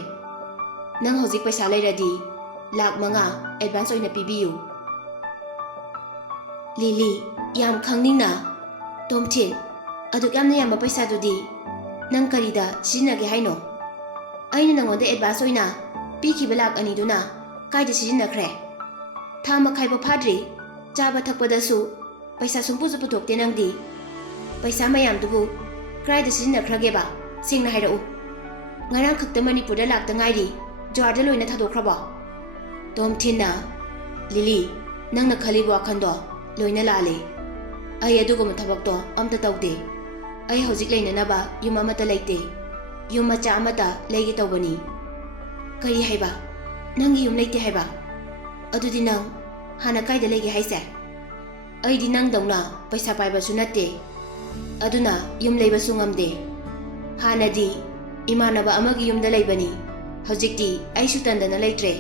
ꯅꯪ ꯍꯧꯖꯤꯛ ꯄꯩꯁా ꯂꯩꯔꯗꯤ ꯂꯥꯛ 5 ꯑꯦꯗꯚꯥꯟꯁ ꯑꯣꯏꯅ ꯄꯤꯕꯤꯌꯨ꯫ ꯂꯤꯂꯤ ꯌꯥꯝ ꯈꯪꯅꯤꯡꯅ, ꯇꯣꯝꯊꯤꯟ ꯑꯗꯨꯛ ꯌꯥꯝꯅ ꯌꯥꯝꯕ ꯄꯩꯁꯥꯗꯨꯗꯤ ꯅꯪ ꯀꯔꯤꯗ ꯁꯤꯖꯤꯟꯅꯒꯦ ꯍꯥꯏꯅꯣ? ꯑꯩꯅ ꯅꯪꯉꯣꯟꯗ ꯑꯦꯗꯚꯥꯟꯁ ꯑꯣꯏꯅ ꯄꯤꯈꯤꯕ ꯂꯥꯛ 2ꯗꯨꯅ ꯀꯥꯏꯗ ꯁꯤꯖꯤꯟꯅꯈ꯭ꯔꯦ? ꯊꯥ ꯃꯈꯥꯏꯐꯥꯎ ꯐꯥꯗ꯭ꯔꯤ, ꯆꯥꯕ ꯊꯛꯄꯗꯁꯨ ꯄꯩꯁꯥ ꯁꯨꯡꯄꯨꯁꯨ ꯄꯨꯊꯣꯛꯇꯦ ꯅꯪꯗꯤ꯫ ꯄꯩꯁꯥ ꯃꯌꯥꯝꯗꯨꯕꯨ ꯀꯗꯥꯏꯗ ꯁꯤꯖꯤꯟꯅꯈ꯭ꯔꯒꯦꯕ ꯁꯦꯡꯅ ꯍꯥꯏꯔꯛꯎ꯫ ꯉꯔꯥꯡ ꯈꯛꯇ ꯃꯅꯤꯄꯨꯔꯗ ꯂꯥꯛꯇ ꯉꯥꯏꯔꯤ, ꯖ꯭ꯋꯥꯔꯗ ꯂꯣꯏꯅ ꯊꯥꯗꯣꯛꯈ꯭ꯔꯕꯣ? ꯇꯣꯝꯊꯤꯟꯅ ꯂꯤꯂꯤ, ꯅꯪꯅ ꯈꯜꯂꯤꯕ ꯋꯥꯈꯜꯗꯣ ꯂꯣꯏꯅ ꯂꯥꯜꯂꯦ꯫ ꯑꯩ ꯑꯗꯨꯒꯨꯝꯕ ꯊꯕꯛꯇꯣ ꯑꯝꯇ ꯇꯧꯗꯦ꯫ ꯑꯩ ꯍꯧꯖꯤꯛ ꯂꯩꯅꯅꯕ ꯌꯨꯝ ꯑꯃꯠꯇ ꯂꯩꯇꯦ, ꯌꯨꯝ ꯃꯆꯥ ꯑꯃꯠꯇ ꯂꯩꯒꯦ ꯇꯧꯕꯅꯤ꯫ ꯀꯔꯤ ꯍꯥꯏꯕ? ꯅꯪꯒꯤ ꯌꯨꯝ ꯂꯩꯇꯦ ꯍꯥꯏꯕ? ꯑꯗꯨꯗꯤ ꯅꯪ ꯍꯥꯟꯅ ꯀꯥꯏꯗ ꯂꯩꯒꯦ ꯍꯥꯏꯁꯦ? ꯑꯩꯗꯤ ꯅꯪꯗꯧꯅ ꯄꯩꯁా ꯄꯥꯏꯕꯁꯨ ꯅꯠꯇꯦ, ꯑꯗꯨꯅ ꯌꯨꯝ ꯂꯩꯕꯁꯨ ꯉꯝꯗꯦ꯫ ꯍꯥꯟꯅꯗꯤ ꯏꯃꯥꯟꯅꯕ ꯑꯃꯒꯤ ꯌꯨꯝꯗ ꯂꯩꯕꯅꯤ, ꯍꯧꯖꯤꯛꯇꯤ ꯑꯩꯁꯨ ꯇꯟꯗꯅ ꯂꯩꯇ꯭ꯔꯦ꯫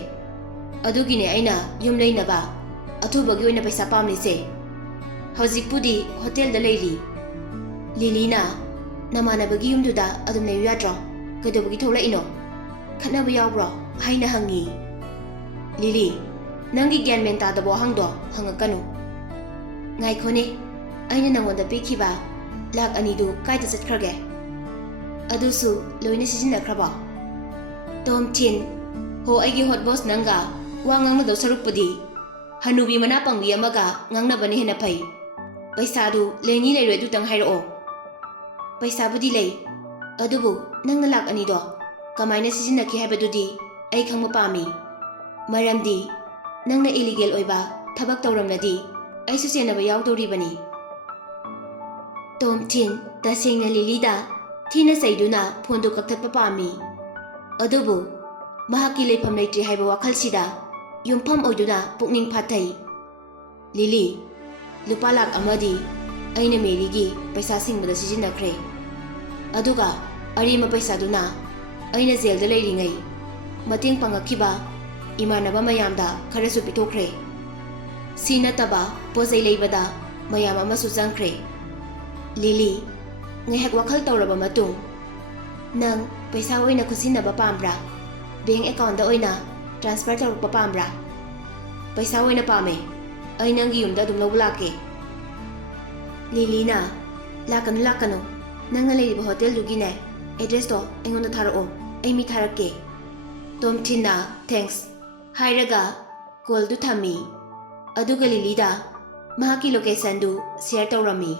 ꯑꯗꯨꯒꯤꯅꯦ ꯑꯩꯅ ꯌꯨꯝ ꯂꯩꯅꯕ ꯑꯊꯨꯕꯒꯤ ꯑꯣꯏꯅ ꯄꯩꯁా ꯄꯥꯝꯂꯤꯁꯦ꯫ ꯍꯧꯖꯤꯛꯄꯨꯗꯤ ꯍꯣꯇꯦꯜꯗ ꯂꯩꯔꯤ꯫ ꯂꯤꯂꯤꯅ ꯅꯃꯥꯟꯅꯕꯒꯤ ꯌꯨꯝꯗꯨꯗ ꯑꯗꯨꯝ ꯂꯩꯌꯨ ꯌꯥꯗ꯭ꯔꯣ? ꯀꯩꯗꯧꯕꯒꯤ ꯊꯣꯛꯂꯛꯏꯅꯣ? ꯈꯠꯅꯕ ꯌꯥꯎꯕ꯭ꯔꯣ ꯍꯥꯏꯅ ꯍꯪꯉꯤ꯫ ꯂꯤꯂꯤ, ꯅꯪꯒꯤ ꯒ꯭ꯌꯥꯟ ꯃꯦꯟ ꯇꯥꯗꯕ ꯋꯥꯍꯪꯗꯣ ꯍꯪꯉꯛꯀꯅꯨ꯫ ꯉꯥꯏꯈꯣꯅꯦ, ꯑꯩꯅ ꯅꯪꯉꯣꯟꯗ ꯄꯤꯈꯤꯕ ꯂꯥꯛ 2ꯗꯨ ꯀꯥꯏꯗ ꯆꯠꯈ꯭ꯔꯒꯦ? ꯑꯗꯨꯁꯨ ꯂꯣꯏꯅ ꯁꯤꯖꯤꯟꯅꯈ꯭ꯔꯕꯣ? ꯇꯣꯝꯊꯤꯟ, ꯍꯣ ꯑꯩꯒꯤ ꯍꯣꯠ ꯕꯣꯁ ꯅꯪꯒ ꯋꯥ ꯉꯥꯡꯅꯗꯧ ꯁꯔꯨꯛꯄꯨꯗꯤ ꯍꯅꯨꯕꯤ ꯃꯅꯥ ꯄꯪꯕꯤ ꯑꯃꯒ ꯉꯥꯡꯅꯕꯅ ꯍꯦꯟꯅ ꯐꯩ꯫ ꯄꯩꯁꯥꯗꯨ ꯂꯩꯅꯤ ꯂꯩꯔꯣꯏ ꯑꯗꯨꯇꯪ ꯍꯥꯏꯔꯛꯑꯣ꯫ ꯄꯩꯁꯥꯕꯨꯗꯤ ꯂꯩ, ꯑꯗꯨꯕꯨ ꯅꯪꯅ ꯂꯥꯛ 2ꯗꯣ ꯀꯃꯥꯏꯅ ꯁꯤꯖꯤꯟꯅꯈꯤ ꯍꯥꯏꯕꯗꯨꯗꯤ ꯑꯩ ꯈꯪꯕ ꯄꯥꯝꯃꯤ꯫ ꯃꯔꯝꯗꯤ ꯅꯪꯅ ꯏꯂꯤꯒꯦꯜ ꯑꯣꯏꯕ ꯊꯕꯛ ꯇꯧꯔꯝꯂꯗꯤ ꯑꯩꯁꯨ ꯆꯦꯟꯅꯕ ꯌꯥꯎꯗꯧꯔꯤꯕꯅꯤ꯫ ꯇꯣꯝꯊꯤꯟ ꯇꯁꯦꯡꯅ ꯂꯤꯂꯤꯗ ꯊꯤꯅ ꯆꯩꯗꯨꯅ ꯐꯣꯟꯗꯨ ꯀꯛꯊꯠꯄ ꯄꯥꯝꯃꯤ, ꯑꯗꯨꯕꯨ ꯃꯍꯥꯛꯀꯤ ꯂꯩꯐꯝ ꯂꯩꯇ꯭ꯔꯤ ꯍꯥꯏꯕ ꯋꯥꯈꯜꯁꯤꯗ ꯌꯨꯝꯐꯝ ꯑꯣꯏꯗꯨꯅ ꯄꯨꯛꯅꯤꯡ ꯐꯥꯊꯩ꯫ ꯂꯤꯂꯤ, ꯂꯨꯄꯥ ꯂꯥꯛ 1ꯗꯤ ꯑꯩꯅ ꯃꯦꯔꯤꯒꯤ ꯄꯩꯁꯥ ꯁꯤꯡꯕꯗ ꯁꯤꯖꯤꯟꯅꯈ꯭ꯔꯦ, ꯑꯗꯨꯒ ꯑꯔꯦꯝꯕ ꯄꯩꯁꯥꯗꯨꯅ ꯑꯩꯅ ꯖꯦꯜꯗ ꯂꯩꯔꯤꯉꯩ ꯃꯇꯦꯡ ꯄꯥꯡꯉꯛꯈꯤꯕ ꯏꯃꯥꯟꯅꯕ ꯃꯌꯥꯝꯗ ꯈꯔꯁꯨ ꯄꯤꯊꯣꯛꯈ꯭ꯔꯦ꯫ ꯁꯤ ꯅꯠꯇꯕ ꯄꯣꯠꯆꯩ ꯂꯩꯕꯗ ꯃꯌꯥꯝ ꯑꯃꯁꯨ ꯆꯪꯈ꯭ꯔꯦ꯫ ꯂꯤꯂꯤ ꯉꯥꯏꯍꯥꯛ ꯋꯥꯈꯜ ꯇꯧꯔꯕ ꯃꯇꯨꯡ, ꯅꯪ ꯄꯩꯁꯥ ꯑꯣꯏꯅ ꯈꯨꯠꯁꯤꯟꯅꯕ ꯄꯥꯝꯕ꯭ꯔꯥ? ꯕꯦꯡꯛ ꯑꯦꯀꯥꯎꯟꯗ ꯑꯣꯏꯅ ꯇ꯭ꯔꯥꯟꯁꯐꯔ ꯇꯧꯔꯛꯄ ꯄꯥꯝꯕ꯭ꯔꯥ? ꯄꯩꯁꯥ ꯑꯣꯏꯅ ꯄꯥꯝꯃꯦ, ꯑꯩ ꯅꯪꯒꯤ ꯌꯨꯝꯗ ꯑꯗꯨꯝ ꯂꯧꯕ ꯂꯥꯛꯀꯦ꯫ ꯂꯤꯂꯤꯅ ꯂꯥꯛꯀꯅꯨ ꯂꯥꯛꯀꯅꯨ, ꯅꯪꯅ ꯂꯩꯔꯤꯕ ꯍꯣꯇꯦꯜꯗꯨꯒꯤꯅꯦ ꯑꯦꯗ꯭ꯔꯦꯁꯇꯣ ꯑꯩꯉꯣꯟꯗ ꯊꯥꯔꯛꯑꯣ, ꯑꯩ ꯃꯤ ꯊꯥꯔꯛꯀꯦ꯫ ꯇꯣꯝꯊꯤꯟꯅ ꯊꯦꯡꯛꯁ ꯍꯥꯏꯔꯒ ꯀꯣꯜꯗꯨ ꯊꯝꯃꯤ, ꯑꯗꯨꯒ ꯂꯤꯂꯤꯗ ꯃꯍꯥꯛꯀꯤ ꯂꯣꯀꯦꯁꯟꯗꯨ ꯁꯦꯌꯔ ꯇꯧꯔꯝꯃꯤ꯫